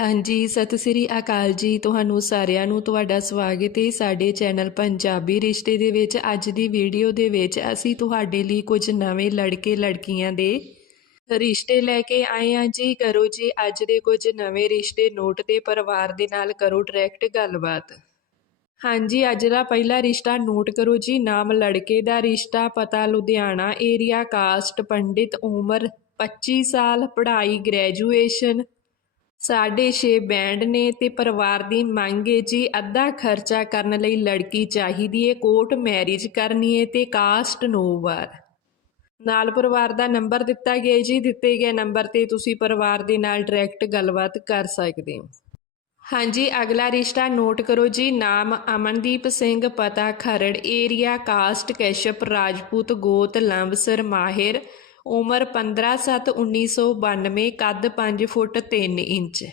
ਹਾਂਜੀ, ਸਤਿ ਸ੍ਰੀ ਅਕਾਲ ਜੀ। ਤੁਹਾਨੂੰ ਸਾਰਿਆਂ ਨੂੰ ਤੁਹਾਡਾ ਸਵਾਗਤ ਹੈ ਸਾਡੇ ਚੈਨਲ ਪੰਜਾਬੀ ਰਿਸ਼ਤੇ ਦੇ ਵਿੱਚ। ਅੱਜ ਦੀ ਵੀਡੀਓ ਦੇ ਵਿੱਚ ਅਸੀਂ ਤੁਹਾਡੇ ਲਈ ਕੁਝ ਨਵੇਂ ਲੜਕੇ ਲੜਕੀਆਂ ਦੇ ਰਿਸ਼ਤੇ ਲੈ ਕੇ ਆਏ ਹਾਂ ਜੀ। ਕਰੋ ਜੀ, ਅੱਜ ਦੇ ਕੁਝ ਨਵੇਂ ਰਿਸ਼ਤੇ ਨੋਟ ਤੇ ਪਰਿਵਾਰ ਦੇ ਨਾਲ ਕਰੋ ਡਾਇਰੈਕਟ ਗੱਲਬਾਤ। ਹਾਂਜੀ, ਅੱਜ ਦਾ ਪਹਿਲਾ ਰਿਸ਼ਤਾ ਨੋਟ ਕਰੋ ਜੀ। ਨਾਮ ਲੜਕੇ ਦਾ ਰਿਸ਼ਤਾ, ਪਤਾ ਲੁਧਿਆਣਾ ਏਰੀਆ ਕਾਸਟ ਪੰਡਿਤ, ਉਮਰ 25 ਸਾਲ, ਪੜ੍ਹਾਈ ਗ੍ਰੈਜੂਏਸ਼ਨ ਸਾਢੇ ਛੇ ਬੈਂਡ ਨੇ ਤੇ ਪਰਿਵਾਰ ਦੀ ਮੰਗ ਹੈ ਜੀ ਅੱਧਾ ਖਰਚਾ ਕਰਨ ਲਈ ਲੜਕੀ ਚਾਹੀਦੀ ਹੈ ਕੋਰਟ ਮੈਰਿਜ ਕਰਨੀ ਏ ਤੇ ਕਾਸਟ ਨੋਵਾਰ ਨਾਲ ਪਰਿਵਾਰ ਦਾ ਨੰਬਰ ਦਿੱਤਾ ਗਿਆ ਜੀ, ਦਿੱਤੇ ਗਏ ਨੰਬਰ ਤੇ ਤੁਸੀਂ ਪਰਿਵਾਰ ਦੇ ਨਾਲ ਡਾਇਰੈਕਟ ਗੱਲਬਾਤ ਕਰ ਸਕਦੇ ਹੋ। ਹਾਂਜੀ, ਅਗਲਾ ਰਿਸ਼ਤਾ ਨੋਟ ਕਰੋ ਜੀ, ਨਾਮ ਅਮਨਦੀਪ ਸਿੰਘ, ਪਤਾ ਖਰੜ, ਏਰੀਆ, ਕਾਸਟ, ਕੈਸ਼ਪ, ਰਾਜਪੂਤ, ਗੋਤ, ਲੰਬਸਰ, ਮਾਹਿਰ ਉਮਰ 15/7/1992 ਕੱਦ 5 ਫੁੱਟ 3 ਇੰਚ।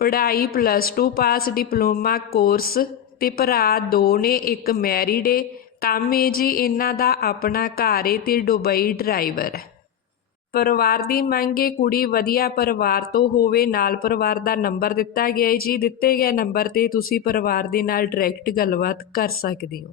ਪੜ੍ਹਾਈ ਪਲੱਸ 2 ਪਾਸ ਡਿਪਲੋਮਾ ਕੋਰਸ ਤੇ ਭਰਾ ਦੋ ਨੇ ਇੱਕ ਮੈਰਿਡ ਏ। ਕੰਮ ਏ ਜੀ ਇਹਨਾਂ ਦਾ ਆਪਣਾ ਘਰ ਏ ਤੇ ਦੁਬਈ ਡਰਾਈਵਰ। ਪਰਿਵਾਰ ਦੀ ਮੰਗ ਏ, ਕੁੜੀ ਵਧੀਆ ਪਰਿਵਾਰ ਤੋਂ ਹੋਵੇ, ਨਾਲ ਪਰਿਵਾਰ ਦਾ ਨੰਬਰ ਦਿੱਤਾ ਗਿਆ ਏ ਜੀ। ਦਿੱਤੇ ਗਏ ਨੰਬਰ ਤੇ ਤੁਸੀਂ ਪਰਿਵਾਰ ਦੇ ਨਾਲ ਡਾਇਰੈਕਟ ਗੱਲਬਾਤ ਕਰ ਸਕਦੇ ਹੋ।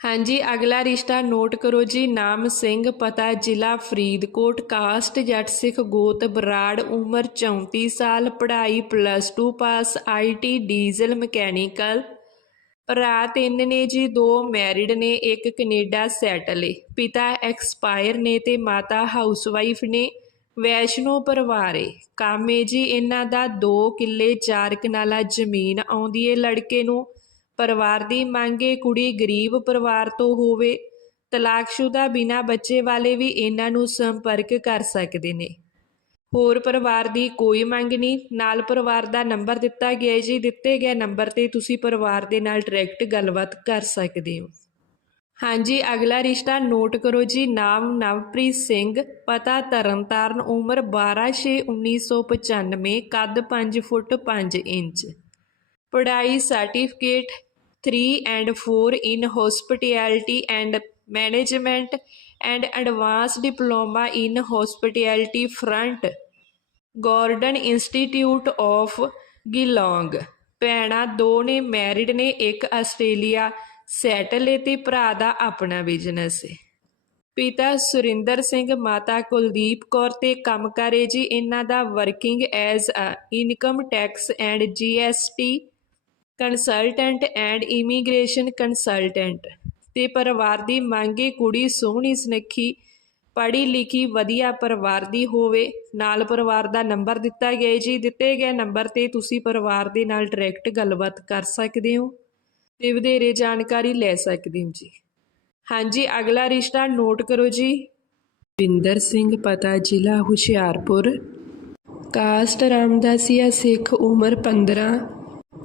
ਹਾਂਜੀ, ਅਗਲਾ ਰਿਸ਼ਤਾ ਨੋਟ ਕਰੋ ਜੀ। ਨਾਮ ਸਿੰਘ, ਪਤਾ ਜ਼ਿਲ੍ਹਾ ਫਰੀਦਕੋਟ। ਕਾਸਟ ਜੱਟ ਸਿੱਖ ਗੋਤ ਬਰਾੜ, ਉਮਰ 34 ਸਾਲ, ਪੜ੍ਹਾਈ plus 2 pass IT diesel mechanical ਭਰਾ ਤਿੰਨ ਨੇ ਜੀ, ਦੋ ਮੈਰਿਡ ਨੇ, ਇੱਕ ਕੈਨੇਡਾ ਸੈਟਲ ਏ। ਪਿਤਾ ਐਕਸਪਾਇਰ ਨੇ ਤੇ ਮਾਤਾ ਹਾਊਸਵਾਈਫ ਨੇ, ਵੈਸ਼ਨੋ ਪਰਿਵਾਰ ਏ। ਕੰਮ ਏ ਜੀ, ਇਹਨਾਂ ਦਾ 2 ਕਿੱਲੇ 4 ਕਨਾਲਾ ਜ਼ਮੀਨ ਆਉਂਦੀ ਏ ਲੜਕੇ ਨੂੰ। ਪਰਿਵਾਰ ਦੀ ਮੰਗ ਏ, ਕੁੜੀ ਗਰੀਬ ਪਰਿਵਾਰ ਤੋਂ ਹੋਵੇ, ਤਲਾਕਸ਼ੁਦਾ ਬਿਨਾਂ ਬੱਚੇ ਵਾਲੇ ਵੀ ਇਹਨਾਂ ਨੂੰ ਸੰਪਰਕ ਕਰ ਸਕਦੇ ਨੇ। ਹੋਰ ਪਰਿਵਾਰ ਦੀ ਕੋਈ ਮੰਗ ਨਹੀਂ, ਨਾਲ ਪਰਿਵਾਰ ਦਾ ਨੰਬਰ ਦਿੱਤਾ ਗਿਆ ਹੈ ਜੀ, ਦਿੱਤੇ ਗਏ ਨੰਬਰ ਤੇ ਤੁਸੀਂ ਪਰਿਵਾਰ ਦੇ ਨਾਲ ਡਾਇਰੈਕਟ ਗੱਲਬਾਤ ਕਰ ਸਕਦੇ ਹੋ। ਹਾਂਜੀ, ਅਗਲਾ ਰਿਸ਼ਤਾ ਨੋਟ ਕਰੋ ਜੀ, ਨਾਮ ਨਵਪ੍ਰੀਤ ਸਿੰਘ, ਪਤਾ ਤਰਨਤਾਰਨ, ਉਮਰ 12/6/1995 ਕੱਦ 5 ਫੁੱਟ 5 ਇੰਚ। ਪੜ੍ਹਾਈ certificate 3 and 4 in hospitality and management and advance diploma in hospitality front Gordon Institute of Geelong ਭੈਣਾਂ ਦੋ ਨੇ ਮੈਰਿਡ ਨੇ, ਇੱਕ ਆਸਟ੍ਰੇਲੀਆ ਸੈਟਲ ਏ ਤੇ ਭਰਾ ਦਾ ਆਪਣਾ ਬਿਜ਼ਨਸ ਹੈ ਪਿਤਾ ਸੁਰਿੰਦਰ ਸਿੰਘ, ਮਾਤਾ ਕੁਲਦੀਪ ਕੌਰ ਤੇ ਕੰਮ ਕਰੇ ਜੀ। ਇਹਨਾਂ ਦਾ working as a income tax and GST consultant and immigration consultant ਤੇ ਪਰਿਵਾਰ ਦੀ ਮੰਗੇ ਕੁੜੀ ਸੋਹਣੀ ਸੁਨੱਖੀ, ਪੜ੍ਹੀ ਲਿਖੀ ਵਧੀਆ ਪਰਿਵਾਰ ਦੀ ਹੋਵੇ, ਨਾਲ ਪਰਿਵਾਰ ਦਾ ਨੰਬਰ ਦਿੱਤਾ ਗਿਆ ਜੀ। ਦਿੱਤੇ ਗਏ ਨੰਬਰ ਤੇ ਤੁਸੀਂ ਪਰਿਵਾਰ ਦੇ ਨਾਲ ਡਾਇਰੈਕਟ ਗੱਲਬਾਤ ਕਰ ਸਕਦੇ ਹੋ ਤੇ ਵਧੇਰੇ ਜਾਣਕਾਰੀ ਲੈ ਸਕਦੇ ਹੋ ਜੀ। ਹਾਂਜੀ, ਅਗਲਾ ਰਿਸ਼ਤਾ ਨੋਟ ਕਰੋ ਜੀ। ਵਿੰਦਰ ਸਿੰਘ ਪਤਾ, ਜ਼ਿਲ੍ਹਾ ਹੁਸ਼ਿਆਰਪੁਰ। ਕਾਸਟ ਰਾਮਦਾਸੀਆ ਸਿੱਖ ਉਮਰ 15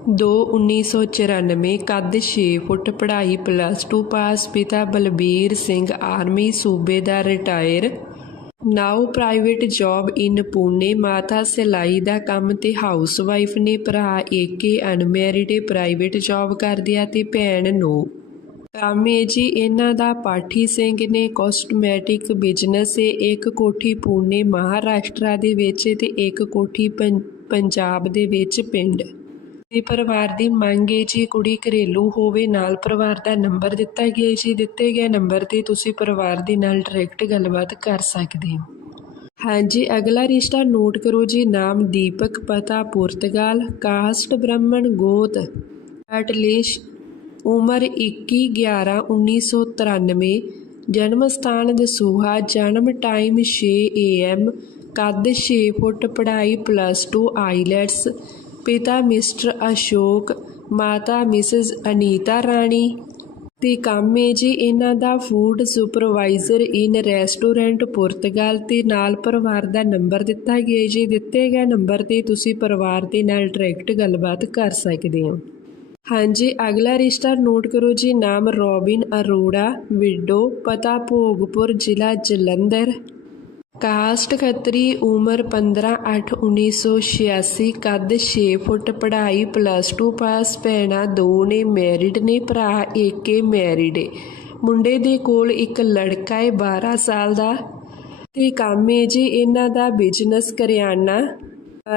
2 1994 ਕੱਦ 6 ਫੁੱਟ ਪੜ੍ਹਾਈ ਪਲੱਸ 2 ਪਾਸ ਪਿਤਾ ਬਲਬੀਰ ਸਿੰਘ ਆਰਮੀ ਸੂਬੇ ਦਾ retire now private job in Pune ਮਾਤਾ ਸਿਲਾਈ ਦਾ ਕੰਮ ਤੇ ਹਾਊਸ ਵਾਈਫ ਨੇ ਭਰਾ ਏਕੇ ਅਨਮੈਰਿਡ ਪ੍ਰਾਈਵੇਟ ਜੌਬ ਕਰਦੇ ਆ ਤੇ ਭੈਣ ਨੂੰ। ਕਾਮੇ ਜੀ ਇਹਨਾਂ ਦਾ, ਪਾਠੀ ਸਿੰਘ ਨੇ ਕਾਸਟਮੈਟਿਕ ਬਿਜ਼ਨਸ ਏ, ਇੱਕ ਕੋਠੀ ਪੂਨੇ ਮਹਾਰਾਸ਼ਟਰ ਦੇ ਵਿੱਚ ਤੇ ਇੱਕ ਕੋਠੀ ਪੰ- ਪੰਜਾਬ ਦੇ ਵਿੱਚ ਪਿੰਡ। ਤੇ ਪਰਿਵਾਰ ਦੀ ਮੰਗ ਏ ਜੀ, ਕੁੜੀ ਘਰੇਲੂ ਹੋਵੇ, ਨਾਲ ਪਰਿਵਾਰ ਦਾ ਨੰਬਰ ਦਿੱਤਾ ਗਿਆ ਜੀ, ਦਿੱਤੇ ਗਏ ਨੰਬਰ ਤੇ ਤੁਸੀਂ ਪਰਿਵਾਰ ਦੇ ਨਾਲ ਡਾਇਰੈਕਟ ਗੱਲਬਾਤ ਕਰ ਸਕਦੇ ਹੋ। ਹਾਂਜੀ, ਅਗਲਾ ਰਿਸ਼ਤਾ ਨੋਟ ਕਰੋ ਜੀ, ਨਾਮ ਦੀਪਕ, ਪਤਾ ਪੁਰਤਗਾਲ, ਕਾਸਟ ਬ੍ਰਾਹਮਣ, ਗੋਤ। ਅਟਲੇਸ਼ ਉਮਰ 21 11 1993 ਜਨਮ ਸਥਾਨ ਦਸੂਹਾ, ਜਨਮ ਟਾਈਮ 6 AM ਕੱਦ 6 ਫੁੱਟ, ਪੜ੍ਹਾਈ ਪਲੱਸ 2 ਆਈਲੈਟਸ ਪਿਤਾ ਮਿਸਟਰ ਅਸ਼ੋਕ, ਮਾਤਾ ਮਿਸਿਸ ਅਨੀਤਾ ਰਾਣੀ ਤੇ ਕੰਮ ਏ ਜੀ ਇਹਨਾਂ ਦਾ food supervisor in restaurant Portugal ਤੇ ਨਾਲ ਪਰਿਵਾਰ ਦਾ ਨੰਬਰ ਦਿੱਤਾ ਗਿਆ ਜੀ। ਦਿੱਤੇ ਗਏ ਨੰਬਰ ਤੇ ਤੁਸੀਂ ਪਰਿਵਾਰ ਦੇ ਨਾਲ ਡਾਇਰੈਕਟ ਗੱਲਬਾਤ ਕਰ ਸਕਦੇ ਹੋ। ਹਾਂਜੀ, ਅਗਲਾ ਰਿਸ਼ਤਾ ਨੋਟ ਕਰੋ ਜੀ। ਨਾਮ ਰੋਬਿਨ ਅਰੋੜਾ, ਵਿਡੋ, ਪਤਾ ਭੋਗਪੁਰ, ਜ਼ਿਲ੍ਹਾ ਜਲੰਧਰ। ਕਾਸਟ ਖੱਤਰੀ ਉਮਰ 15/8/1986 ਕੱਦ 6 ਫੁੱਟ ਪੜ੍ਹਾਈ ਪਲੱਸ 2 ਪਾਸ ਭੈਣਾਂ ਦੋ ਨੇ ਮੈਰਿਡ ਨੇ, ਭਰਾ ਏਕੇ ਮੈਰਿਡ ਏ। ਮੁੰਡੇ ਦੇ ਕੋਲ ਇੱਕ ਲੜਕਾ ਏ 12 ਸਾਲ ਦਾ ਤੇ ਕੰਮ ਏ ਜੀ ਇਹਨਾਂ ਦਾ ਬਿਜ਼ਨਸ ਕਰਿਆਨਾ।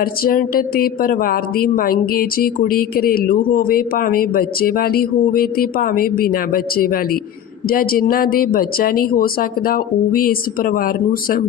ਅਰਜੈਂਟ ਤੇ ਪਰਿਵਾਰ ਦੀ ਮੰਗ ਏ ਜੀ ਕੁੜੀ ਘਰੇਲੂ ਹੋਵੇ, ਭਾਵੇਂ ਬੱਚੇ ਵਾਲੀ ਹੋਵੇ ਤੇ ਭਾਵੇਂ ਬਿਨਾਂ ਬੱਚੇ ਵਾਲੀ। ਜਾਂ ਜਿਨ੍ਹਾਂ ਦੇ ਬੱਚਾ ਨਹੀਂ ਹੋ ਸਕਦਾ, ਉਹ ਵੀ ਇਸ ਪਰਿਵਾਰ ਨੂੰ ਸੰ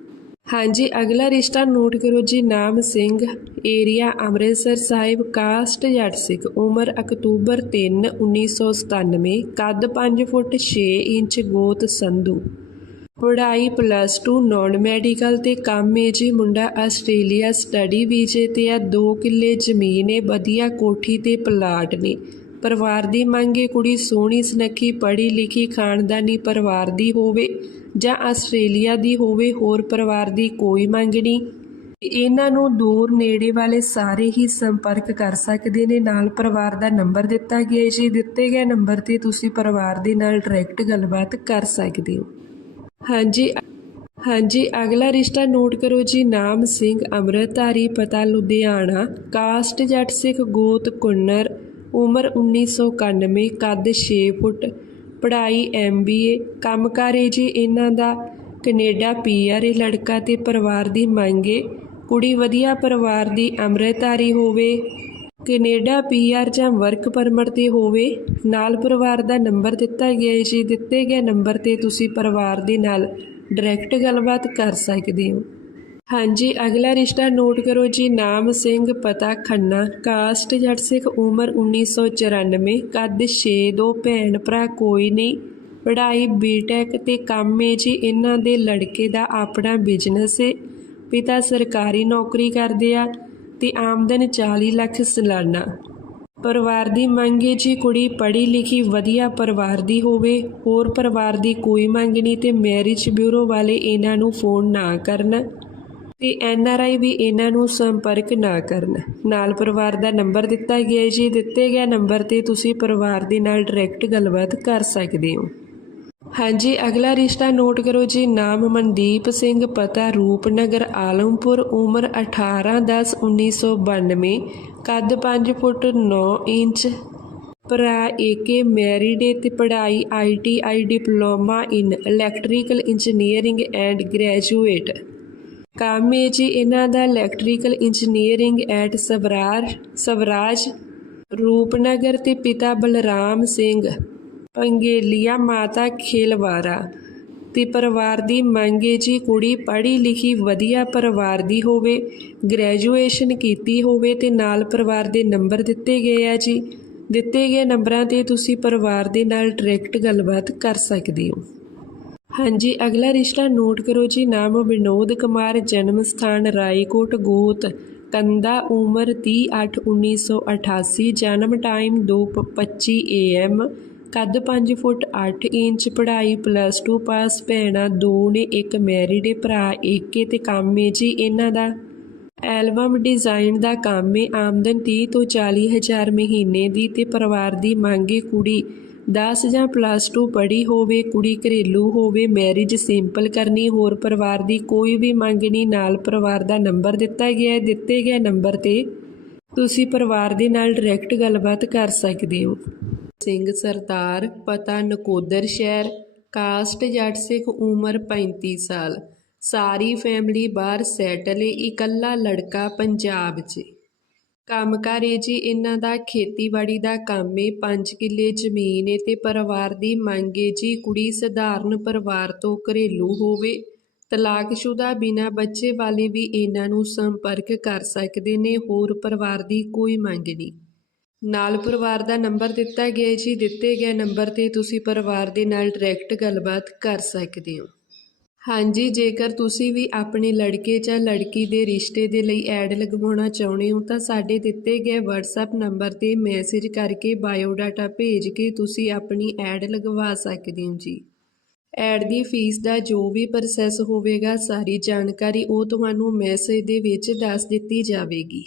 ਹਾਂਜੀ, ਅਗਲਾ ਰਿਸ਼ਤਾ ਨੋਟ ਕਰੋ ਜੀ, ਨਾਮ ਸਿੰਘ ਏਰੀਆ ਅੰਮ੍ਰਿਤਸਰ ਸਾਹਿਬ, ਕਾਸਟ ਜੱਟ ਸਿੱਖ, ਉਮਰ ਅਕਤੂਬਰ 3 1997 ਕੱਦ 5 ਫੁੱਟ 6 ਇੰਚ, ਗੋਤ ਸੰਧੂ। ਪੜ੍ਹਾਈ ਪਲੱਸ 2 ਨਾਨ ਮੈਡੀਕਲ ਤੇ ਕੰਮ ਏ ਜੀ, ਮੁੰਡਾ ਆਸਟ੍ਰੇਲੀਆ ਸਟੱਡੀ ਵੀਜ਼ੇ ਤੇ ਆ 2 ਕਿੱਲੇ ਜ਼ਮੀਨ ਏ, ਵਧੀਆ ਕੋਠੀ ਤੇ ਪਲਾਟ ਨੇ। ਪਰਿਵਾਰ ਦੀ ਮੰਗ ਏ, ਕੁੜੀ ਸੋਹਣੀ, ਸੁਨੱਖੀ ਪੜ੍ਹੀ ਲਿਖੀ ਖਾਨਦਾਨੀ ਪਰਿਵਾਰ ਦੀ ਹੋਵੇ। ਜਾਂ ਆਸਟ੍ਰੇਲੀਆ ਦੀ ਹੋਵੇ, ਹੋਰ ਪਰਿਵਾਰ ਦੀ ਕੋਈ ਮੰਗਣੀ ਇਹਨਾਂ ਨੂੰ ਦੂਰ ਨੇੜੇ ਵਾਲੇ ਸਾਰੇ ਹੀ ਸੰਪਰਕ ਕਰ ਸਕਦੇ ਨੇ। ਨਾਲ ਪਰਿਵਾਰ ਦਾ ਨੰਬਰ ਦਿੱਤਾ ਗਿਆ ਜੀ, ਦਿੱਤੇ ਗਏ ਨੰਬਰ ਤੇ ਤੁਸੀਂ ਪਰਿਵਾਰ ਦੇ ਨਾਲ ਡਾਇਰੈਕਟ ਗੱਲਬਾਤ ਕਰ ਸਕਦੇ ਹੋ। ਹਾਂਜੀ ਹਾਂਜੀ, ਅਗਲਾ ਰਿਸ਼ਤਾ ਨੋਟ ਕਰੋ ਜੀ। ਨਾਮ ਸਿੰਘ ਅੰਮ੍ਰਿਤਧਾਰੀ, ਪਤਾ ਲੁਧਿਆਣਾ। ਕਾਸਟ ਜੱਟ ਸਿੱਖ ਗੋਤ ਕੁੰਨਰ, ਉਮਰ 1991 ਕੱਦ 6 ਫੁੱਟ। ਪੜ੍ਹਾਈ ਐੱਮ ਬੀ ਏ ਕੰਮਕਾਰ ਏ ਜੀ। ਇਹਨਾਂ ਦਾ ਕੈਨੇਡਾ ਪੀਆਰ ਏ ਲੜਕਾ ਤੇ ਪਰਿਵਾਰ ਦੀ ਮੰਗ ਏ। ਕੁੜੀ ਵਧੀਆ ਪਰਿਵਾਰ ਦੀ ਅੰਮ੍ਰਿਤਧਾਰੀ ਹੋਵੇ। ਕੈਨੇਡਾ ਪੀਆਰ ਜਾਂ ਵਰਕ ਪਰਮਿਟ ਤੇ ਹੋਵੇ। ਨਾਲ ਪਰਿਵਾਰ ਦਾ ਨੰਬਰ ਦਿੱਤਾ ਗਿਆ ਹੈ ਜੀ। ਦਿੱਤੇ ਗਏ ਨੰਬਰ ਤੇ ਤੁਸੀਂ ਪਰਿਵਾਰ ਦੇ ਨਾਲ ਡਾਇਰੈਕਟ ਗੱਲਬਾਤ ਕਰ ਸਕਦੇ ਹੋ। ਹਾਂਜੀ, ਅਗਲਾ ਰਿਸ਼ਤਾ ਨੋਟ ਕਰੋ ਜੀ, ਨਾਮ ਸਿੰਘ, ਪਤਾ ਖੰਨਾ, ਕਾਸਟ ਜੱਟ ਸਿੱਖ, ਉਮਰ 1994 ਕੱਦ 6 ਦੋ ਭੈਣ ਭਰਾ, ਕੋਈ ਨਹੀਂ। ਪੜ੍ਹਾਈ ਬੀਟੈਕ ਤੇ ਕੰਮ ਏ ਜੀ, ਇਹਨਾਂ ਦੇ ਲੜਕੇ ਦਾ ਆਪਣਾ ਬਿਜ਼ਨਸ ਏ। ਪਿਤਾ ਸਰਕਾਰੀ ਨੌਕਰੀ ਕਰਦੇ ਆ ਤੇ ਆਮਦਨ 40 ਲੱਖ ਸਾਲਾਨਾ। ਪਰਿਵਾਰ ਦੀ ਮੰਗ ਏ ਜੀ, ਕੁੜੀ ਪੜ੍ਹੀ ਲਿਖੀ ਵਧੀਆ ਪਰਿਵਾਰ ਦੀ ਹੋਵੇ, ਹੋਰ ਪਰਿਵਾਰ ਦੀ ਕੋਈ ਮੰਗ ਨਹੀਂ ਤੇ ਮੈਰਿਜ ਬਿਊਰੋ ਵਾਲੇ ਇਹਨਾਂ ਨੂੰ ਫੋਨ ਨਾ ਕਰਨ। ਤੇ ਐਨ ਆਰ ਆਈ ਵੀ ਇਹਨਾਂ ਨੂੰ ਸੰਪਰਕ ਨਾ ਕਰਨ। ਨਾਲ ਪਰਿਵਾਰ ਦਾ ਨੰਬਰ ਦਿੱਤਾ ਗਿਆ ਜੀ। ਦਿੱਤੇ ਗਿਆ ਨੰਬਰ ਤੇ ਤੁਸੀਂ ਪਰਿਵਾਰ ਦੇ ਨਾਲ ਡਾਇਰੈਕਟ ਗੱਲਬਾਤ ਕਰ ਸਕਦੇ ਹੋ। ਹਾਂਜੀ, ਅਗਲਾ ਰਿਸ਼ਤਾ ਨੋਟ ਕਰੋ ਜੀ। ਨਾਮ ਮਨਦੀਪ ਸਿੰਘ, ਪਤਾ ਰੂਪਨਗਰ, ਆਲਮਪੁਰ, ਉਮਰ 18 10 1992 ਕੱਦ 5 ਫੁੱਟ 9 ਇੰਚ, ਭਰਾ ਏਕੇ ਮੈਰਿਡ ਏ ਤੇ ਪੜ੍ਹਾਈ ITI diploma in electrical engineering and graduate ਕੰਮ ਏ ਜੀ, ਇਹਨਾਂ ਦਾ electrical engineering at Swaraj Swaraj Rupnagar ਤੇ ਪਿਤਾ ਬਲਰਾਮ ਸਿੰਘ, ਪੰਗੇਲੀਆ ਮਾਤਾ ਖੇਲਵਾਰਾ ਤੇ ਪਰਿਵਾਰ ਦੀ ਮੰਗ ਏ ਜੀ, ਕੁੜੀ ਪੜ੍ਹੀ ਲਿਖੀ ਵਧੀਆ ਪਰਿਵਾਰ ਦੀ ਹੋਵੇ ਗ੍ਰੈਜੂਏਸ਼ਨ ਕੀਤੀ ਹੋਵੇ ਤੇ ਨਾਲ ਪਰਿਵਾਰ ਦੇ ਨੰਬਰ ਦਿੱਤੇ ਗਏ ਆ ਜੀ। ਦਿੱਤੇ ਗਏ ਨੰਬਰਾਂ ਤੇ ਤੁਸੀਂ ਪਰਿਵਾਰ ਦੇ ਨਾਲ ਡਾਇਰੈਕਟ ਗੱਲਬਾਤ ਕਰ ਸਕਦੇ ਹੋ। ਹਾਂਜੀ, ਅਗਲਾ ਰਿਸ਼ਤਾ ਨੋਟ ਕਰੋ ਜੀ, ਨਾਮ ਵਿਨੋਦ ਕੁਮਾਰ, ਜਨਮ ਸਥਾਨ ਰਾਏਕੋਟ, ਗੋਤ ਕੰਦਾ ਉਮਰ 30/8/1988 ਜਨਮ ਟਾਈਮ 2:25 AM ਕੱਦ 5 ਫੁੱਟ 8 ਇੰਚ, ਪੜ੍ਹਾਈ ਪਲੱਸ 2 ਪਾਸ, ਭੈਣਾਂ ਦੋ ਨੇ, ਇੱਕ ਮੈਰਿਡ ਏ ਭਰਾ, ਏਕੇ ਤੇ ਕੰਮ ਏ ਜੀ ਇਹਨਾਂ ਦਾ। ਐਲਬਮ ਡਿਜ਼ਾਈਨ ਦਾ ਕੰਮ ਏ, ਆਮਦਨ 30 ਤੋਂ 40 ਹਜ਼ਾਰ ਮਹੀਨੇ ਦੀ ਤੇ ਪਰਿਵਾਰ ਦੀ ਮੰਗੇ ਕੁੜੀ। 10 ਜਾਂ ਪਲੱਸ 2 ਪੜ੍ਹੀ ਹੋਵੇ, ਕੁੜੀ ਘਰੇਲੂ ਹੋਵੇ ਮੈਰਿਜ ਸਿੰਪਲ ਕਰਨੀ, ਹੋਰ ਪਰਿਵਾਰ ਦੀ ਕੋਈ ਵੀ ਮੰਗ ਨਹੀਂ, ਨਾਲ ਪਰਿਵਾਰ ਦਾ ਨੰਬਰ ਦਿੱਤਾ ਗਿਆ ਹੈ, ਦਿੱਤੇ ਗਏ ਨੰਬਰ ਤੇ ਤੁਸੀਂ ਪਰਿਵਾਰ ਦੇ ਨਾਲ ਡਾਇਰੈਕਟ ਗੱਲਬਾਤ ਕਰ ਸਕਦੇ ਹੋ। ਸਿੰਘ ਸਰਦਾਰ, ਪਤਾ ਨਕੋਦਰ ਸ਼ਹਿਰ, ਕਾਸਟ ਜੱਟ ਸਿੱਖ ਉਮਰ 35 ਸਾਲ। ਸਾਰੀ ਫੈਮਿਲੀ ਬਾਹਰ ਸੈਟਲ ਏ, ਇਕੱਲਾ ਲੜਕਾ ਪੰਜਾਬ 'ਚ। ਕੰਮਕਾਰ ਏ ਜੀ, ਇਹਨਾਂ ਦਾ ਖੇਤੀਬਾੜੀ ਦਾ ਕੰਮ ਏ। 5 ਕਿੱਲੇ ਜ਼ਮੀਨ ਏ ਤੇ ਪਰਿਵਾਰ ਦੀ ਮੰਗ ਏ ਜੀ, ਕੁੜੀ ਸਧਾਰਨ ਪਰਿਵਾਰ ਤੋਂ ਘਰੇਲੂ ਹੋਵੇ। ਤਲਾਕਸ਼ੁਦਾ ਬਿਨਾਂ ਬੱਚੇ ਵਾਲੇ ਵੀ ਇਹਨਾਂ ਨੂੰ ਸੰਪਰਕ ਕਰ ਸਕਦੇ ਨੇ, ਹੋਰ ਪਰਿਵਾਰ ਦੀ ਕੋਈ ਮੰਗ ਨਹੀਂ। ਨਾਲ ਪਰਿਵਾਰ ਦਾ ਨੰਬਰ ਦਿੱਤਾ ਗਿਆ ਜੀ, ਦਿੱਤੇ ਗਏ ਨੰਬਰ ਤੇ ਤੁਸੀਂ ਪਰਿਵਾਰ ਦੇ ਨਾਲ ਡਾਇਰੈਕਟ ਗੱਲਬਾਤ ਕਰ ਸਕਦੇ ਹੋ। ਹਾਂਜੀ, ਜੇਕਰ ਤੁਸੀਂ ਵੀ ਆਪਣੇ ਲੜਕੇ ਜਾਂ ਲੜਕੀ ਦੇ ਰਿਸ਼ਤੇ ਦੇ ਲਈ ਐਡ ਲਗਵਾਉਣਾ ਚਾਹੁੰਦੇ ਹੋ, ਤਾਂ ਸਾਡੇ ਦਿੱਤੇ ਗਏ WhatsApp ਨੰਬਰ ਤੇ ਮੈਸੇਜ ਕਰਕੇ ਬਾਇਓਡਾਟਾ ਭੇਜ ਕੇ ਤੁਸੀਂ ਆਪਣੀ ਐਡ ਲਗਵਾ ਸਕਦੇ ਹੋ ਜੀ। ਐਡ ਦੀ ਫੀਸ ਦਾ ਜੋ ਵੀ ਪ੍ਰੋਸੈਸ ਹੋਵੇਗਾ, ਸਾਰੀ ਜਾਣਕਾਰੀ ਉਹ ਤੁਹਾਨੂੰ ਮੈਸੇਜ ਦੇ ਵਿੱਚ ਦੱਸ ਦਿੱਤੀ ਜਾਵੇਗੀ।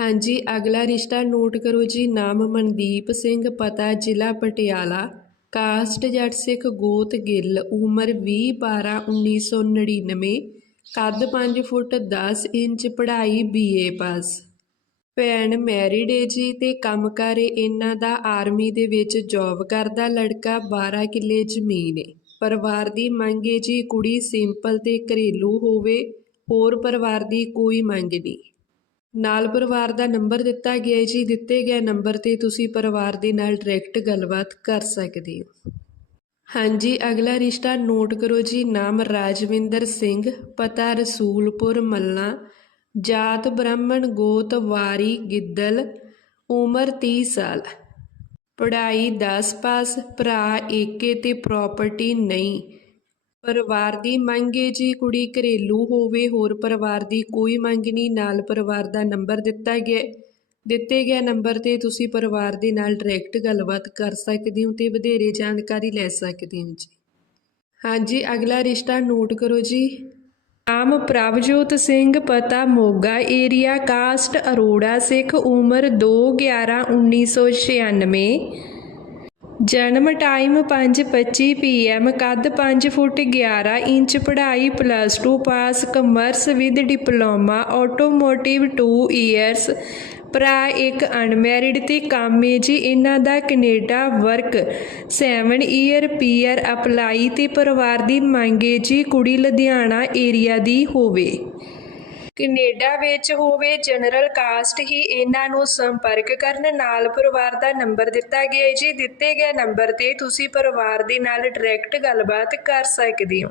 ਹਾਂਜੀ, ਅਗਲਾ ਰਿਸ਼ਤਾ ਨੋਟ ਕਰੋ ਜੀ, ਨਾਮ ਮਨਦੀਪ ਸਿੰਘ, ਪਤਾ ਜ਼ਿਲ੍ਹਾ ਪਟਿਆਲਾ। ਕਾਸਟ ਜੱਟ ਸਿੱਖ ਗੋਤ ਗਿੱਲ, ਉਮਰ 20 12 1999 ਕੱਦ 5 ਫੁੱਟ 10 ਇੰਚ, ਪੜ੍ਹਾਈ ਬੀਏ ਪਾਸ। ਭੈਣ ਮੈਰਿਡ ਏ ਜੀ ਤੇ ਕੰਮਕਾਰ ਕਰੇ ਇਹਨਾਂ ਦਾ ਆਰਮੀ ਦੇ ਵਿੱਚ ਜੌਬ ਕਰਦਾ ਲੜਕਾ 12 ਕਿੱਲੇ ਜ਼ਮੀਨ ਏ। ਪਰਿਵਾਰ ਦੀ ਮੰਗ ਏ ਜੀ ਕੁੜੀ ਸਿੰਪਲ ਤੇ ਘਰੇਲੂ ਹੋਵੇ, ਹੋਰ ਪਰਿਵਾਰ ਦੀ ਕੋਈ ਮੰਗ ਨਹੀਂ। ਨਾਲ ਪਰਿਵਾਰ ਦਾ ਨੰਬਰ ਦਿੱਤਾ ਗਿਆ ਹੈ ਜੀ। ਦਿੱਤੇ ਗਏ ਨੰਬਰ ਤੇ ਤੁਸੀਂ ਪਰਿਵਾਰ ਦੇ ਨਾਲ ਡਾਇਰੈਕਟ ਗੱਲਬਾਤ ਕਰ ਸਕਦੇ ਹੋ। ਹਾਂਜੀ, ਅਗਲਾ ਰਿਸ਼ਤਾ ਨੋਟ ਕਰੋ ਜੀ। ਨਾਮ ਰਾਜਵਿੰਦਰ ਸਿੰਘ, ਪਤਾ ਰਸੂਲਪੁਰ, ਮੱਲਾਂ। ਜਾਤ ਬ੍ਰਾਹਮਣ, ਗੋਤ ਵਾਰੀ, ਗਿੱਦਲ। ਉਮਰ 30 ਸਾਲ। ਪੜ੍ਹਾਈ 10 ਪਾਸ। ਭਰਾ ਏਕੇ ਤੇ ਪ੍ਰਾਪਰਟੀ ਨਹੀਂ। ਪਰਿਵਾਰ ਦੀ ਮੰਗ ਏ, ਜੀ ਕੁੜੀ ਘਰੇਲੂ ਹੋਵੇ, ਹੋਰ ਪਰਿਵਾਰ ਦੀ ਕੋਈ ਮੰਗ ਨਹੀਂ। ਨਾਲ ਪਰਿਵਾਰ ਦਾ ਨੰਬਰ ਦਿੱਤਾ ਗਿਆ ਦਿੱਤੇ ਗਏ ਨੰਬਰ ਤੇ ਤੁਸੀਂ ਪਰਿਵਾਰ ਦੇ ਨਾਲ ਡਾਇਰੈਕਟ ਗੱਲਬਾਤ ਕਰ ਸਕਦੇ ਹੋ ਤੇ ਵਧੇਰੇ ਜਾਣਕਾਰੀ ਲੈ ਸਕਦੇ ਹੋ ਜੀ। ਹਾਂਜੀ, ਅਗਲਾ ਰਿਸ਼ਤਾ ਨੋਟ ਕਰੋ ਜੀ। ਨਾਮ ਪ੍ਰਭਜੋਤ ਸਿੰਘ, ਪਤਾ ਮੋਗਾ ਏਰੀਆ, ਕਾਸਟ ਅਰੋੜਾ, ਸਿੱਖ ਉਮਰ 2 11 1996 ਜਨਮ ਟਾਈਮ 5:25 ਪੀਐਮ, ਕੱਦ 5 ਫੁੱਟ 11 ਇੰਚ, ਪੜ੍ਹਾਈ plus 2 pass commerce with diploma, automotive 2 years ਭਰਾ ਇੱਕ ਅਨਮੈਰਿਡ ਤੇ ਕਾਮੇ ਜੀ, ਇਹਨਾਂ ਦਾ Canada work. 7 year PR apply ਤੇ ਪਰਿਵਾਰ ਦੀ ਮੰਗੇ ਜੀ, ਕੁੜੀ ਲੁਧਿਆਣਾ ਏਰੀਆ ਦੀ ਹੋਵੇ। ਕੈਨੇਡਾ ਵਿੱਚ ਹੋਵੇ, ਜਨਰਲ ਕਾਸਟ ਹੀ ਇਹਨਾਂ ਨੂੰ ਸੰਪਰਕ ਕਰਨ ਨਾਲ ਪਰਿਵਾਰ ਦਾ ਨੰਬਰ ਦਿੱਤਾ ਗਿਆ ਹੈ। ਜੀ, ਦਿੱਤੇ ਗਏ ਨੰਬਰ ਤੇ ਤੁਸੀਂ ਪਰਿਵਾਰ ਦੇ ਨਾਲ ਡਾਇਰੈਕਟ ਗੱਲਬਾਤ ਕਰ ਸਕਦੇ ਹੋ।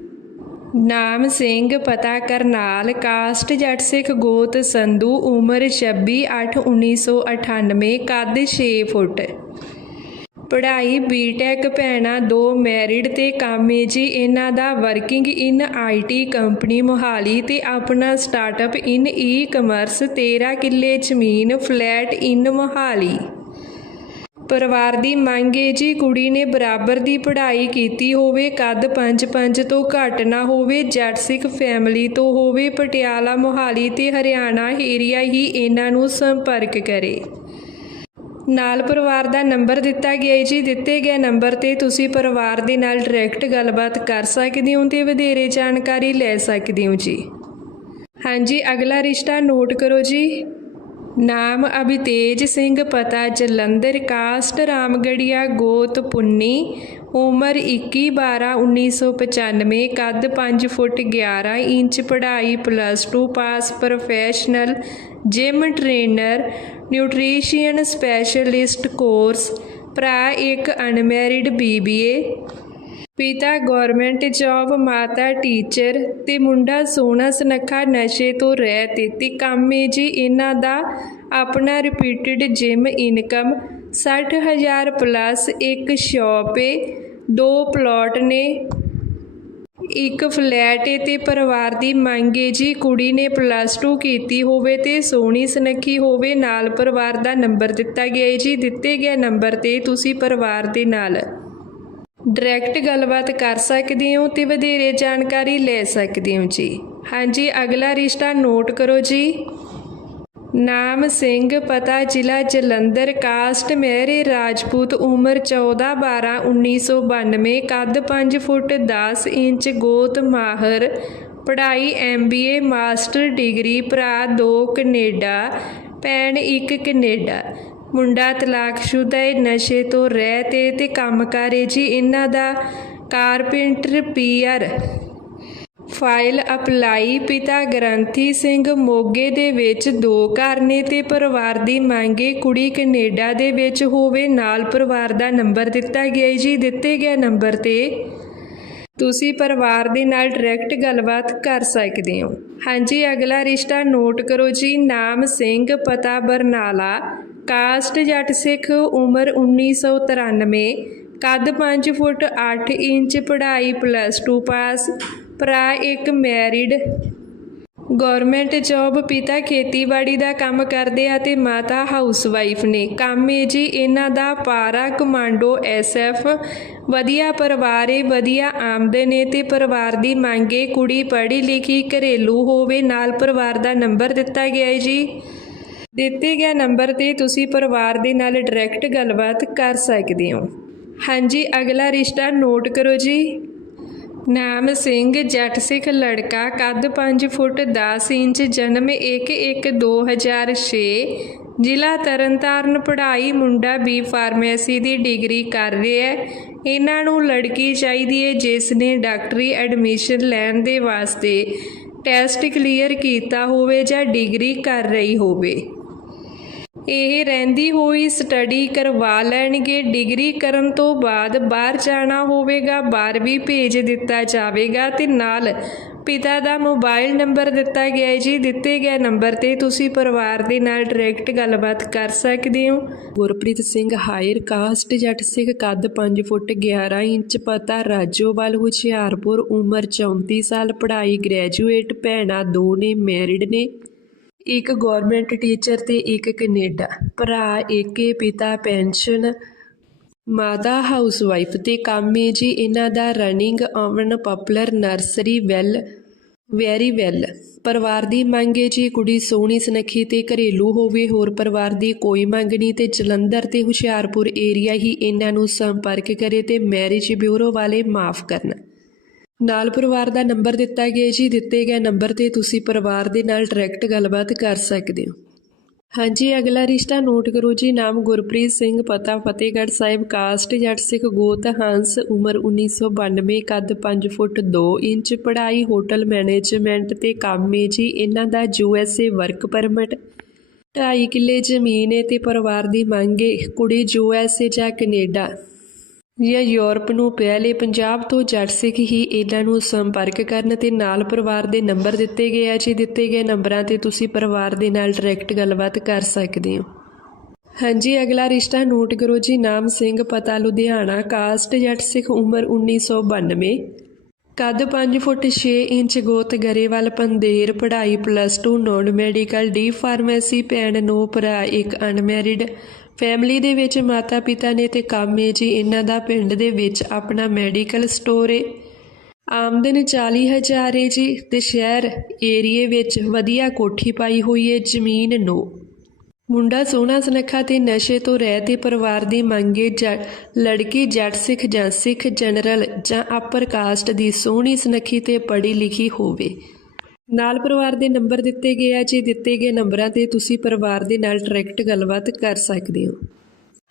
ਨਾਮ ਸਿੰਘ, ਪਤਾ ਕਰਨਾਲ, ਕਾਸਟ ਜੱਟ ਸਿੱਖ ਗੋਤ ਸੰਧੂ, ਉਮਰ 26 8 1998 ਕੱਦ 6 ਫੁੱਟ। ਪੜ੍ਹਾਈ ਬੀਟੈਕ ਭੈਣਾ, ਦੋ ਮੈਰਿਡ ਤੇ ਕਾਮੇ ਜੀ। ਇਹਨਾਂ ਦਾ working in IT company Mohali ਤੇ ਆਪਣਾ ਸਟਾਰਟਅਪ ਇਨ ਈ ਕਮਰਸ 13 ਕਿੱਲੇ ਜ਼ਮੀਨ ਫਲੈਟ ਇਨ ਮੋਹਾਲੀ। ਪਰਿਵਾਰ ਦੀ ਮੰਗ ਏ ਜੀ ਕੁੜੀ ਨੇ ਬਰਾਬਰ ਦੀ ਪੜ੍ਹਾਈ ਕੀਤੀ ਹੋਵੇ, ਕੱਦ 5-5 ਤੋਂ ਘੱਟ ਨਾ ਹੋਵੇ, ਜੱਟ ਸਿੱਖ ਫੈਮਿਲੀ ਤੋਂ ਹੋਵੇ, ਪਟਿਆਲਾ, ਮੋਹਾਲੀ ਤੇ ਹਰਿਆਣਾ ਏਰੀਆ ਹੀ ਇਹਨਾਂ ਨੂੰ ਸੰਪਰਕ ਕਰੇ। ਨਾਲ ਪਰਿਵਾਰ ਦਾ ਨੰਬਰ ਦਿੱਤਾ ਗਿਆ ਹੈ ਜੀ, ਦਿੱਤੇ ਗਏ ਨੰਬਰ ਤੇ ਤੁਸੀਂ ਪਰਿਵਾਰ ਦੇ ਨਾਲ ਡਾਇਰੈਕਟ ਗੱਲਬਾਤ ਕਰ ਸਕਦੇ ਹੋ ਤੇ ਵਧੇਰੇ ਜਾਣਕਾਰੀ ਲੈ ਸਕਦੇ ਹੋ ਜੀ। ਹਾਂਜੀ, ਅਗਲਾ ਰਿਸ਼ਤਾ ਨੋਟ ਕਰੋ ਜੀ। ਨਾਮ ਅਭਿਤੇਜ ਸਿੰਘ, ਪਤਾ ਜਲੰਧਰ, ਕਾਸਟ ਰਾਮਗੜੀਆ, ਗੋਤ ਪੁੰਨੀ, ਉਮਰ 21 12 1995 ਕੱਦ 5 ਫੁੱਟ 11 ਇੰਚ ਪੜ੍ਹਾਈ plus 2 pass professional gym trainer nutritionist specialist course ਭਰਾ ਇੱਕ ਅਨਮੈਰਿਡ ਬੀਬੀਏ ਪਿਤਾ ਗਵਰਨਮੈਂਟ ਜੌਬ, ਮਾਤਾ ਟੀਚਰ ਤੇ ਮੁੰਡਾ ਸੋਹਣਾ ਸੁਨੱਖਾ ਨਸ਼ੇ ਤੋਂ ਰਹਿਤ ਤੇ ਕੰਮੇ ਜੀ ਇਹਨਾਂ ਦਾ ਆਪਣਾ ਰਿਪੀਟਡ ਜਿਮ ਇਨਕਮ 60000 ਪਲੱਸ ਇੱਕ ਸ਼ਾਪ ਏ, ਦੋ ਪਲਾਟ ਨੇ, ਇੱਕ ਫਲੈਟ ਏ ਤੇ ਪਰਿਵਾਰ ਦੀ ਮੰਗ ਏ ਜੀ ਕੁੜੀ ਨੇ ਪਲੱਸ 2 ਕੀਤੀ ਹੋਵੇ ਤੇ ਸੋਹਣੀ ਸੁਨੱਖੀ ਹੋਵੇ, ਨਾਲ ਪਰਿਵਾਰ ਦਾ ਨੰਬਰ ਦਿੱਤਾ ਗਿਆ ਏ ਜੀ, ਦਿੱਤੇ ਗਏ ਨੰਬਰ ਤੇ ਤੁਸੀਂ ਪਰਿਵਾਰ ਦੇ ਨਾਲ ਡਾਇਰੈਕਟ ਗੱਲਬਾਤ ਕਰ ਸਕਦੇ ਹੋ ਤੇ ਵਧੇਰੇ ਜਾਣਕਾਰੀ ਲੈ ਸਕਦੇ ਹੋ ਜੀ। ਹਾਂਜੀ, ਅਗਲਾ ਰਿਸ਼ਤਾ ਨੋਟ ਕਰੋ ਜੀ। ਨਾਮ ਸਿੰਘ, ਪਤਾ ਜ਼ਿਲ੍ਹਾ ਜਲੰਧਰ, ਕਾਸਟ ਮਹਿਰੇ ਰਾਜਪੂਤ ਉਮਰ 14 12 1992 ਕੱਦ 5 ਫੁੱਟ 10 ਇੰਚ, ਗੋਤ ਮਾਹਰ, ਪੜ੍ਹਾਈ ਐਮਬੀਏ ਮਾਸਟਰ ਡਿਗਰੀ, ਭਰਾ 2 ਕੈਨੇਡਾ, ਭੈਣ ਇੱਕ ਕੈਨੇਡਾ। ਮੁੰਡਾ ਤਲਾਕਸ਼ੁਦਾ ਹੈ ਨਸ਼ੇ ਤੋਂ ਰਹਿਤ ਏ ਤੇ ਕੰਮਕਾਰੇ ਜੀ। ਇਹਨਾਂ ਦਾ ਕਾਰਪੈਂਟਰ ਪੀਆਰ ਫਾਈਲ ਅਪਲਾਈ ਪਿਤਾ ਗ੍ਰੰਥੀ ਸਿੰਘ ਮੋਗੇ ਦੇ ਵਿੱਚ ਦੋ ਘਰ ਨੇ ਤੇ ਪਰਿਵਾਰ ਦੀ ਮੰਗੇ ਕੁੜੀ ਕੈਨੇਡਾ ਦੇ ਵਿੱਚ ਹੋਵੇ, ਨਾਲ ਪਰਿਵਾਰ ਦਾ ਨੰਬਰ ਦਿੱਤਾ ਗਿਆ ਹੈ ਜੀ। ਦਿੱਤੇ ਗਏ ਨੰਬਰ ਤੇ ਤੁਸੀਂ ਪਰਿਵਾਰ ਦੇ ਨਾਲ ਡਾਇਰੈਕਟ ਗੱਲਬਾਤ ਕਰ ਸਕਦੇ ਹੋ। ਹਾਂਜੀ, ਅਗਲਾ ਰਿਸ਼ਤਾ ਨੋਟ ਕਰੋ ਜੀ। ਨਾਮ ਸਿੰਘ, ਪਤਾ ਬਰਨਾਲਾ। ਕਾਸਟ ਜੱਟ ਸਿੱਖ ਉਮਰ 1993 ਕੱਦ 5 ਫੁੱਟ 8 ਇੰਚ, ਪੜ੍ਹਾਈ ਪਲੱਸ 2 ਪਾਸ ਭਰਾ ਇੱਕ ਮੈਰਿਡ ਗਵਰਨਮੈਂਟ ਜੌਬ ਪਿਤਾ ਖੇਤੀਬਾੜੀ ਦਾ ਕੰਮ ਕਰਦੇ ਆ ਤੇ ਮਾਤਾ ਹਾਊਸਵਾਈਫ ਨੇ। ਕੰਮ ਹੈ ਜੀ ਇਹਨਾਂ ਦਾ ਪਾਰਾ ਕਮਾਂਡੋ ਐਸਐਫ ਵਧੀਆ ਪਰਿਵਾਰ ਏ, ਵਧੀਆ ਆਮਦਨ ਏ ਤੇ ਪਰਿਵਾਰ ਦੀ ਮੰਗ ਏ, ਕੁੜੀ ਪੜ੍ਹੀ ਲਿਖੀ ਘਰੇਲੂ ਹੋਵੇ, ਨਾਲ ਪਰਿਵਾਰ ਦਾ ਨੰਬਰ ਦਿੱਤਾ ਗਿਆ ਹੈ ਜੀ। ਦਿੱਤੇ ਗਏ ਨੰਬਰ ਤੇ ਤੁਸੀਂ ਪਰਿਵਾਰ ਦੇ ਨਾਲ ਡਾਇਰੈਕਟ ਗੱਲਬਾਤ ਕਰ ਸਕਦੇ ਹੋ। ਹਾਂਜੀ, ਅਗਲਾ ਰਿਸ਼ਤਾ ਨੋਟ ਕਰੋ ਜੀ। ਨਾਮ ਸਿੰਘ, ਜੱਟ ਸਿੱਖ, ਲੜਕਾ, ਕੱਦ 5 ਫੁੱਟ 10 ਇੰਚ, ਜਨਮ 1/1/2006 ਜ਼ਿਲ੍ਹਾ ਤਰਨਤਾਰਨ, ਪੜ੍ਹਾਈ ਮੁੰਡਾ ਬੀ ਫਾਰਮੇਸੀ ਦੀ ਡਿਗਰੀ ਕਰ ਰਿਹਾ ਹੈ। ਇਹਨਾਂ ਨੂੰ ਲੜਕੀ ਚਾਹੀਦੀ ਹੈ, ਜਿਸ ਨੇ ਡਾਕਟਰੀ ਐਡਮਿਸ਼ਨ ਲੈਣ ਦੇ ਵਾਸਤੇ ਟੈਸਟ ਕਲੀਅਰ ਕੀਤਾ ਹੋਵੇ ਜਾਂ ਡਿਗਰੀ ਕਰ ਰਹੀ ਹੋਵੇ। ਇਹ ਰਹਿੰਦੀ ਹੋਈ ਸਟੱਡੀ ਕਰਵਾ ਲੈਣਗੇ। ਡਿਗਰੀ ਕਰਨ ਤੋਂ ਬਾਅਦ ਬਾਹਰ ਜਾਣਾ ਹੋਵੇਗਾ, ਬਾਹਰ ਵੀ ਭੇਜ ਦਿੱਤਾ ਜਾਵੇਗਾ ਤੇ ਨਾਲ ਪਿਤਾ ਦਾ ਮੋਬਾਈਲ ਨੰਬਰ ਦਿੱਤਾ ਗਿਆ ਹੈ ਜੀ। ਦਿੱਤੇ ਗਏ ਨੰਬਰ ਤੇ ਤੁਸੀਂ ਪਰਿਵਾਰ ਦੇ ਨਾਲ ਡਾਇਰੈਕਟ ਗੱਲਬਾਤ ਕਰ ਸਕਦੇ ਹੋ। ਗੁਰਪ੍ਰੀਤ ਸਿੰਘ ਹਾਇਰ, ਕਾਸਟ ਜੱਟ ਸਿੰਘ ਕੱਦ 5 ਫੁੱਟ 11 ਇੰਚ, ਪਤਾ ਰਾਜੋਵਾਲ, ਹੁਸ਼ਿਆਰਪੁਰ, ਉਮਰ 34 ਸਾਲ, ਪੜ੍ਹਾਈ ਗ੍ਰੈਜੂਏਟ ਭੈਣਾਂ ਦੋ ਨੇ ਮੈਰਿਡ ਨੇ। ਇੱਕ ਗਵਰਨਮੈਂਟ ਟੀਚਰ ਤੇ ਇੱਕ ਕੈਨੇਡਾ। ਭਰਾ ਏਕੇ ਪਿਤਾ ਪੈਨਸ਼ਨ ਮਾਤਾ ਹਾਊਸਵਾਈਫ ਤੇ ਕੰਮ ਹੈ ਜੀ। ਇਹਨਾਂ ਦਾ running own popular nursery well very well ਪਰਿਵਾਰ ਦੀ ਮੰਗ ਹੈ ਜੀ, ਕੁੜੀ ਸੋਹਣੀ, ਸੁਨੱਖੀ ਤੇ ਘਰੇਲੂ ਹੋਵੇ। ਹੋਰ ਪਰਿਵਾਰ ਦੀ ਕੋਈ ਮੰਗ ਨਹੀਂ ਤੇ ਜਲੰਧਰ ਤੇ ਹੁਸ਼ਿਆਰਪੁਰ ਏਰੀਆ ਹੀ ਇਹਨਾਂ ਨੂੰ ਸੰਪਰਕ ਕਰੇ ਤੇ ਮੈਰਿਜ ਬਿਊਰੋ ਵਾਲੇ ਮਾਫ ਕਰਨ। ਨਾਲ ਪਰਿਵਾਰ ਦਾ ਨੰਬਰ ਦਿੱਤਾ ਗਿਆ ਜੀ, ਦਿੱਤੇ ਗਏ ਨੰਬਰ ਤੇ ਤੁਸੀਂ ਪਰਿਵਾਰ ਦੇ ਨਾਲ ਡਾਇਰੈਕਟ ਗੱਲਬਾਤ ਕਰ ਸਕਦੇ ਹੋ। ਹਾਂਜੀ, ਅਗਲਾ ਰਿਸ਼ਤਾ ਨੋਟ ਕਰੋ ਜੀ, ਨਾਮ ਗੁਰਪ੍ਰੀਤ ਸਿੰਘ, ਪਤਾ ਫਤਿਹਗੜ੍ਹ ਸਾਹਿਬ, ਕਾਸਟ ਜੱਟ ਸਿੱਖ ਗੋਤ, ਹੰਸ, ਉਮਰ 1992 ਕੱਦ 5 ਫੁੱਟ 2 ਇੰਚ, ਪੜ੍ਹਾਈ, ਹੋਟਲ ਮੈਨੇਜਮੈਂਟ ਤੇ ਕੰਮ ਹੈ ਜੀ, ਇਹਨਾਂ ਦਾ ਯੂਐਸਏ ਵਰਕ ਪਰਮਿਟ। ਢਾਈ ਕਿੱਲੇ ਜ਼ਮੀਨ ਹੈ ਤੇ ਪਰਿਵਾਰ ਦੀ ਮੰਗ ਹੈ, ਕੁੜੀ ਯੂਐਸਏ ਜਾਂ ਕੈਨੇਡਾ। ਜਾਂ ਯੂਰਪ ਨੂੰ ਪਹਿਲੇ ਪੰਜਾਬ ਤੋਂ ਜੱਟ ਸਿੱਖ ਹੀ ਇਹਨਾਂ ਨੂੰ ਸੰਪਰਕ ਕਰਨ ਤੇ ਨਾਲ ਪਰਿਵਾਰ ਦੇ ਨੰਬਰ ਦਿੱਤੇ ਗਏ ਆ। ਜੀ ਦਿੱਤੇ ਗਏ ਨੰਬਰਾਂ ਤੇ ਤੁਸੀਂ ਪਰਿਵਾਰ ਦੇ ਨਾਲ ਡਾਇਰੈਕਟ ਗੱਲਬਾਤ ਕਰ ਸਕਦੇ ਹੋ। ਹਾਂਜੀ, ਅਗਲਾ ਰਿਸ਼ਤਾ ਨੋਟ ਕਰੋ ਜੀ ਨਾਮ ਸਿੰਘ, ਪਤਾ ਲੁਧਿਆਣਾ, ਕਾਸਟ ਜੱਟ ਸਿੱਖ ਉਮਰ 1992 ਕੱਦ 5 ਫੁੱਟ 6 ਇੰਚ ਗੋਤ ਗਰੇਵਾਲ ਪੰਦੇਰ, ਪੜ੍ਹਾਈ plus 2 non medical D pharmacy, ਭੈਣ, ਨੋ ਭਰਾ, ਇੱਕ ਅਨਮੈਰਿਡ। ਫੈਮਿਲੀ ਦੇ ਵਿੱਚ ਮਾਤਾ ਪਿਤਾ ਨੇ ਤੇ ਕੰਮ ਹੈ ਜੀ, ਇਹਨਾਂ ਦਾ ਪਿੰਡ ਦੇ ਵਿੱਚ ਆਪਣਾ ਮੈਡੀਕਲ ਸਟੋਰ ਹੈ ਆਮਦਨ 40000 ਹੈ ਜੀ ਤੇ ਸ਼ਹਿਰ ਏਰੀਏ ਵਿੱਚ ਵਧੀਆ ਕੋਠੀ ਪਾਈ ਹੋਈ ਹੈ ਜ਼ਮੀਨ ਨੋ। ਮੁੰਡਾ ਸੋਹਣਾ ਸੁਨੱਖਾ ਤੇ ਨਸ਼ੇ ਤੋਂ ਰਹਿ ਰਹਿਤ ਪਰਿਵਾਰ ਦੀ ਮੰਗੇ ਜ- ਲੜਕੀ ਜੱਟ ਸਿੱਖ ਜਾਂ ਸਿੱਖ ਜਨਰਲ ਜਾਂ ਅਪਰ ਕਾਸਟ ਦੀ ਸੋਹਣੀ ਸੁਨੱਖੀ ਤੇ ਪੜ੍ਹੀ ਲਿਖੀ ਹੋਵੇ। ਨਾਲ ਪਰਿਵਾਰ ਦੇ ਨੰਬਰ ਦਿੱਤੇ ਗਏ ਆ, ਜੀ ਦਿੱਤੇ ਗਏ ਨੰਬਰਾਂ ਤੇ ਤੁਸੀਂ ਪਰਿਵਾਰ ਦੇ ਨਾਲ ਡਾਇਰੈਕਟ ਗੱਲਬਾਤ ਕਰ ਸਕਦੇ ਹੋ।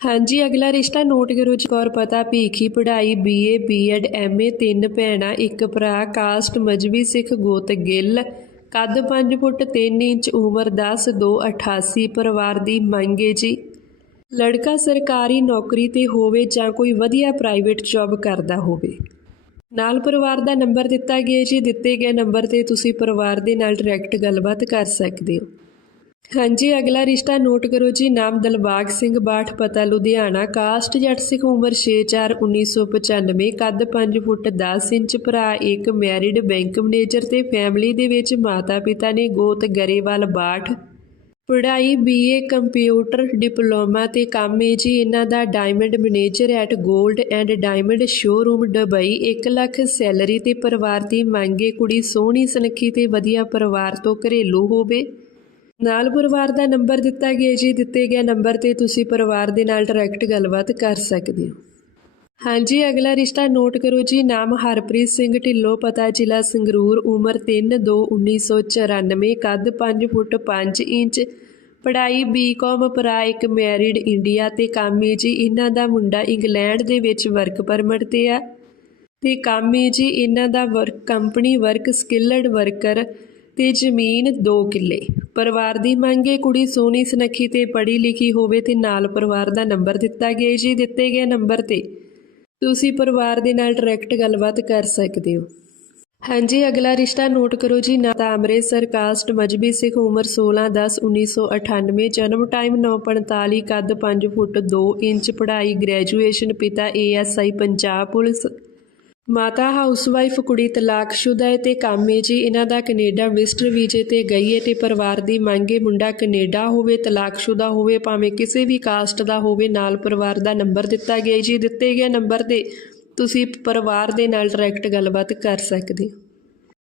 ਹਾਂਜੀ, ਅਗਲਾ ਰਿਸ਼ਤਾ ਨੋਟ ਕਰੋ ਜੀ। ਕੌਰ ਪਤਾ, ਭੀਖੀ ਪੜ੍ਹਾਈ ਬੀਏ ਬੀਐਡ ਐਮਏ ਤਿੰਨ ਭੈਣਾਂ, ਇੱਕ ਭਰਾ, ਕਾਸਟ, ਮਜਬੀ, ਸਿੱਖ, ਗੋਤ, ਗਿੱਲ। ਕੱਦ 5 ਫੁੱਟ 3 ਇੰਚ, ਉਮਰ 10 2 88 ਪਰਿਵਾਰ ਦੀ ਮੰਗ ਹੈ ਜੀ। ਲੜਕਾ ਸਰਕਾਰੀ ਨੌਕਰੀ ਤੇ ਹੋਵੇ ਜਾਂ ਕੋਈ ਵਧੀਆ ਪ੍ਰਾਈਵੇਟ ਜੌਬ ਕਰਦਾ ਹੋਵੇ। ਨਾਲ ਪਰਿਵਾਰ ਦਾ ਨੰਬਰ ਦਿੱਤਾ ਗਿਆ ਜੀ। ਦਿੱਤੇ ਗਏ ਨੰਬਰ ਤੇ ਤੁਸੀਂ ਪਰਿਵਾਰ ਦੇ ਨਾਲ ਡਾਇਰੈਕਟ ਗੱਲਬਾਤ ਕਰ ਸਕਦੇ ਹੋ। ਹਾਂਜੀ, ਅਗਲਾ ਰਿਸ਼ਤਾ ਨੋਟ ਕਰੋ ਜੀ। ਨਾਮ ਦਲਬਾਗ ਸਿੰਘ ਬਾਠ, ਪਤਾ ਲੁਧਿਆਣਾ। ਕਾਸਟ ਜੱਟ ਸਿੱਖ ਉਮਰ 6/4/1995 ਕੱਦ 5 ਫੁੱਟ 10 ਇੰਚ ਭਰਾ, ਇੱਕ ਮੈਰਿਡ ਬੈਂਕ ਮੈਨੇਜਰ ਤੇ ਫੈਮਿਲੀ ਦੇ ਵਿੱਚ ਮਾਤਾ ਪਿਤਾ ਨੇ ਗੋਤ ਗਰੇਵਾਲ ਬਾਠ ਪੜ੍ਹਾਈ ਬੀਏ ਕੰਪਿਊਟਰ, ਡਿਪਲੋਮਾ ਤੇ ਕੰਮ ਹੈ ਜੀ। ਇਹਨਾਂ ਦਾ ਡਾਇਮੰਡ ਮੈਨੇਜਰ ਐਟ 골ਡ and diamond showroom Dubai 1 lakh salary ਤੇ ਪਰਿਵਾਰ ਦੀ ਮੰਗੇ ਕੁੜੀ ਸੋਹਣੀ, ਸੁਨੱਖੀ ਤੇ ਵਧੀਆ ਪਰਿਵਾਰ ਤੋਂ ਘਰੇਲੂ ਹੋਵੇ। ਨਾਲ ਪਰਿਵਾਰ ਦਾ ਨੰਬਰ ਦਿੱਤਾ ਗਿਆ ਜੀ। ਦਿੱਤੇ ਗਏ ਨੰਬਰ ਤੇ ਤੁਸੀਂ ਪਰਿਵਾਰ ਦੇ ਨਾਲ ਡਾਇਰੈਕਟ ਗੱਲਬਾਤ ਕਰ ਸਕਦੇ ਹੋ। ਹਾਂਜੀ, ਅਗਲਾ ਰਿਸ਼ਤਾ ਨੋਟ ਕਰੋ ਜੀ। ਨਾਮ ਹਰਪ੍ਰੀਤ ਸਿੰਘ ਢਿੱਲੋਂ, ਪਤਾ ਜ਼ਿਲ੍ਹਾ ਸੰਗਰੂਰ, ਉਮਰ 3/2/1994 ਕੱਦ 5 ਫੁੱਟ 5 ਇੰਚ, ਪੜ੍ਹਾਈ ਬੀਕਾਮ ਭਰਾ ਇੱਕ ਮੈਰਿਡ ਇੰਡੀਆ ਤੇ ਕੰਮ ਹੈ ਜੀ। ਇਹਨਾਂ ਦਾ ਮੁੰਡਾ ਇੰਗਲੈਂਡ ਦੇ ਵਿੱਚ ਵਰਕ ਪਰਮਿਟ ਤੇ ਆ। ਤੇ ਕੰਮ ਹੈ ਜੀ, ਇਹਨਾਂ ਦਾ work company work skilled worker ਤੇ ਜ਼ਮੀਨ 2 ਕਿੱਲੇ। ਪਰਿਵਾਰ ਦੀ ਮੰਗ ਹੈ, ਕੁੜੀ ਸੋਹਣੀ ਸੁਨੱਖੀ ਤੇ ਪੜ੍ਹੀ ਲਿਖੀ ਹੋਵੇ ਤੇ ਨਾਲ ਪਰਿਵਾਰ ਦਾ ਨੰਬਰ ਦਿੱਤਾ ਗਿਆ ਜੀ। ਦਿੱਤੇ ਗਏ ਨੰਬਰ ਤੇ ਤੁਸੀਂ ਪਰਿਵਾਰ ਦੇ ਨਾਲ ਡਾਇਰੈਕਟ ਗੱਲਬਾਤ ਕਰ ਸਕਦੇ ਹੋ। ਹਾਂਜੀ, ਅਗਲਾ ਰਿਸ਼ਤਾ ਨੋਟ ਕਰੋ ਜੀ। ਨਾ ਤਾਂ ਅੰਮ੍ਰਿਤਸਰ ਕਾਸਟ ਮਜਬੀ ਸਿੱਖ ਉਮਰ 16 10 1998 ਜਨਮ ਟਾਈਮ 9:45 ਕੱਦ 5 ਫੁੱਟ 2 ਇੰਚ, ਪੜ੍ਹਾਈ ਗ੍ਰੈਜੂਏਸ਼ਨ ਪਿਤਾ ਏਐਸਆਈ ਪੰਜਾਬ ਪੁਲਿਸ ਮਾਤਾ ਹਾਊਸਵਾਈਫ ਕੁੜੀ ਤਲਾਕਸ਼ੁਦਾ ਹੈ ਤੇ ਕੰਮ ਹੈ ਜੀ। ਇਹਨਾਂ ਦਾ ਕੈਨੇਡਾ ਵਿਜ਼ਟਰ ਵੀਜ਼ੇ ਤੇ ਗਈ ਹੈ ਤੇ ਪਰਿਵਾਰ ਦੀ ਮੰਗ ਹੈ ਮੁੰਡਾ ਕੈਨੇਡਾ ਹੋਵੇ ਤਲਾਕਸ਼ੁਦਾ ਹੋਵੇ, ਭਾਵੇਂ ਕਿਸੇ ਵੀ ਕਾਸਟ ਦਾ ਹੋਵੇ, ਨਾਲ ਪਰਿਵਾਰ ਦਾ ਨੰਬਰ ਦਿੱਤਾ ਗਿਆ ਜੀ। ਦਿੱਤੇ ਗਏ ਨੰਬਰ ਤੇ ਤੁਸੀਂ ਪਰਿਵਾਰ ਦੇ ਨਾਲ ਡਾਇਰੈਕਟ ਗੱਲਬਾਤ ਕਰ ਸਕਦੇ ਹੋ।